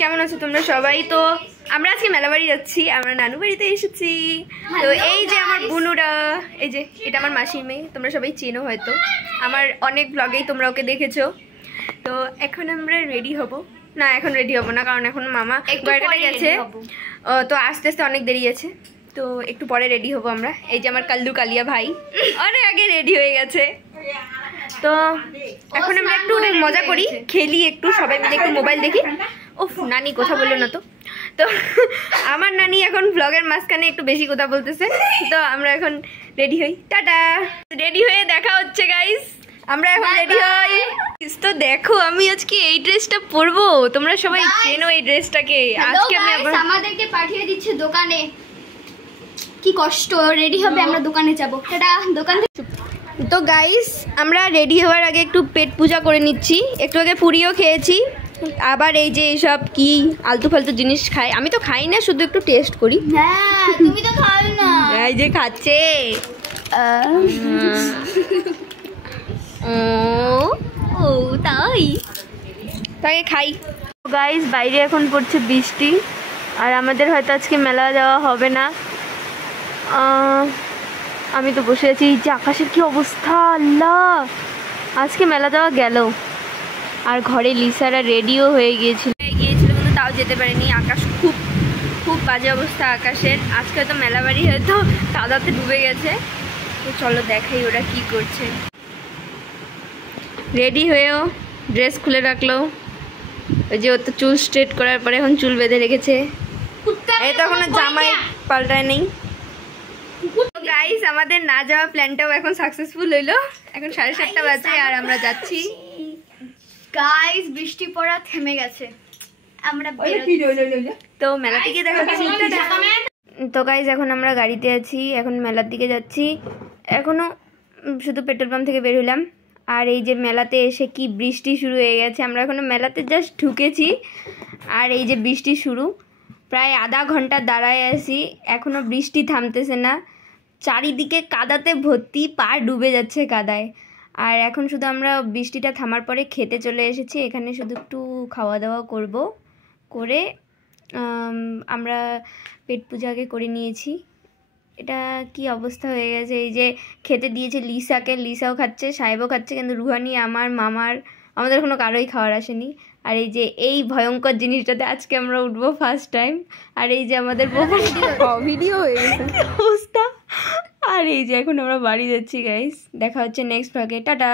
কেমন আছো তোমরা সবাই? তো আমরা আজকে মেলা বাড়ি যাচ্ছি, আমরা নানু বাড়িতে এসেছি। তো এই যে আমার বুনুরা, এই যে এটা আমার মাসির মেয়ে, তোমরা সবাই চেনো হয়তো, আমার অনেক ব্লগেই তোমরা ওকে দেখেছো। তো এখন আমরা রেডি হব না, এখন রেডি হব না, কারণ এখন মামা একটু গেছে, তো আস্তে আস্তে অনেক দেরি আছে, তো একটু পরে রেডি হব আমরা। এই যে আমার কাল্লু কালিয়া ভাই অনেক আগে রেডি হয়ে গেছে। তো এখন আমরা একটু মজা করি, খেলি একটু, সবাই মিলে একটু মোবাইল দেখি। উফ, নানি কথা বললো না তো। তো আমার নানি এখন ব্লগের মাঝখানে একটু বেশি কথা বলতেছে। তো আমরা এখন রেডি হই, টাটা। রেডি হয়ে দেখা হচ্ছে গাইস, আমরা এখন রেডি হই। তো দেখো আমি আজকে এই ড্রেসটা পরবো, তোমরা সবাই চেনো এই ড্রেসটাকে। আজকে আমি আমাদেরকে পাঠিয়ে দিচ্ছে দোকানে, কি কষ্ট, রেডি হবে আমরা দোকানে যাবো। টাটা। দোকান তো গাইস আমরা রেডি হওয়ার আগে একটু পেট পূজা করে নিচ্ছি, একটু আগে পুরিও খেয়েছি, আবার এই যে এইসব কি আলতু ফালতু জিনিস খাই, আমি তো খাই না, শুধু একটু টেস্ট করি। হ্যাঁ তুমি তো খাও না। এই যে খাচ্ছে, ও তাই তাকে খাই। গাইস বাইরে এখন পড়ছে বৃষ্টি, আর আমাদের হয়তো আজকে মেলা যাওয়া হবে না। আমি তো বসে আছি, যে আকাশের কি অবস্থা, আল্লাহ, আজকে মেলা যাওয়া গেল। আর ঘরে লিসারা রেডিও হয়ে গিয়েছিল কিন্তু তাও যেতে পারেনি, আকাশ খুব খুব বাজে অবস্থা আকাশের। আজকে হয়তো মেলা বাড়ি হয়তো কাদাতে ডুবে গেছে। তো চলো দেখাই ওরা কি করছে। রেডি হয়েও ড্রেস খুলে রাখলো, ওই যে ও তো চুল স্ট্রেট করার পরে এখন চুল বেঁধে রেখেছে, এই তো এখনো জামাই পাল্টায় নেই। গাইস আমাদের না যাওয়া প্ল্যানটাও এখন সাকসেসফুল হইলো, এখন 7:30 বাজে আর আমরা যাচ্ছি। গাইস বৃষ্টি পড়া থেমে গেছে, আমরা তো মেলা থেকে দেখাচ্ছি। তো গাইস এখন আমরা গাড়িতে আছি, এখন মেলার দিকে যাচ্ছি, এখনো শুধু পেট্রোল পাম্প থেকে বের হলাম। আর এই যে মেলাতে এসে কি বৃষ্টি শুরু হয়ে গেছে, আমরা এখনো মেলাতে জাস্ট ঢুকেছি আর এই যে বৃষ্টি শুরু, প্রায় আধা ঘন্টা দাঁড়ায় আছি, এখনো বৃষ্টি থামতেছে না, চারিদিকে কাদাতে ভর্তি, পা ডুবে যাচ্ছে কাদায়। আর এখন শুধু আমরা বৃষ্টিটা থামার পরে খেতে চলে এসেছি, এখানে শুধু একটু খাওয়া দাওয়া করব, করে আমরা পেট পূজা আগে করে নিয়েছি। এটা কি অবস্থা হয়ে গেছে, এই যে খেতে দিয়েছে লিসাকে, লিসাও খাচ্ছে, সাহেবও খাচ্ছে, কিন্তু রুহানি, আমার মামার, আমাদের কোনো কারোই খাওয়ার আসেনি। আর এই যে এই ভয়ঙ্কর জিনিসটাতে আজকে আমরা উঠবো ফার্স্ট টাইম। আর এই যে আমাদের ভিডিও হয়ে গেছে অবস্থা। আর এই যে এখন আমরা বাড়ি যাচ্ছি গাইস, দেখা হচ্ছে নেক্সট ব্লগে, টাটা।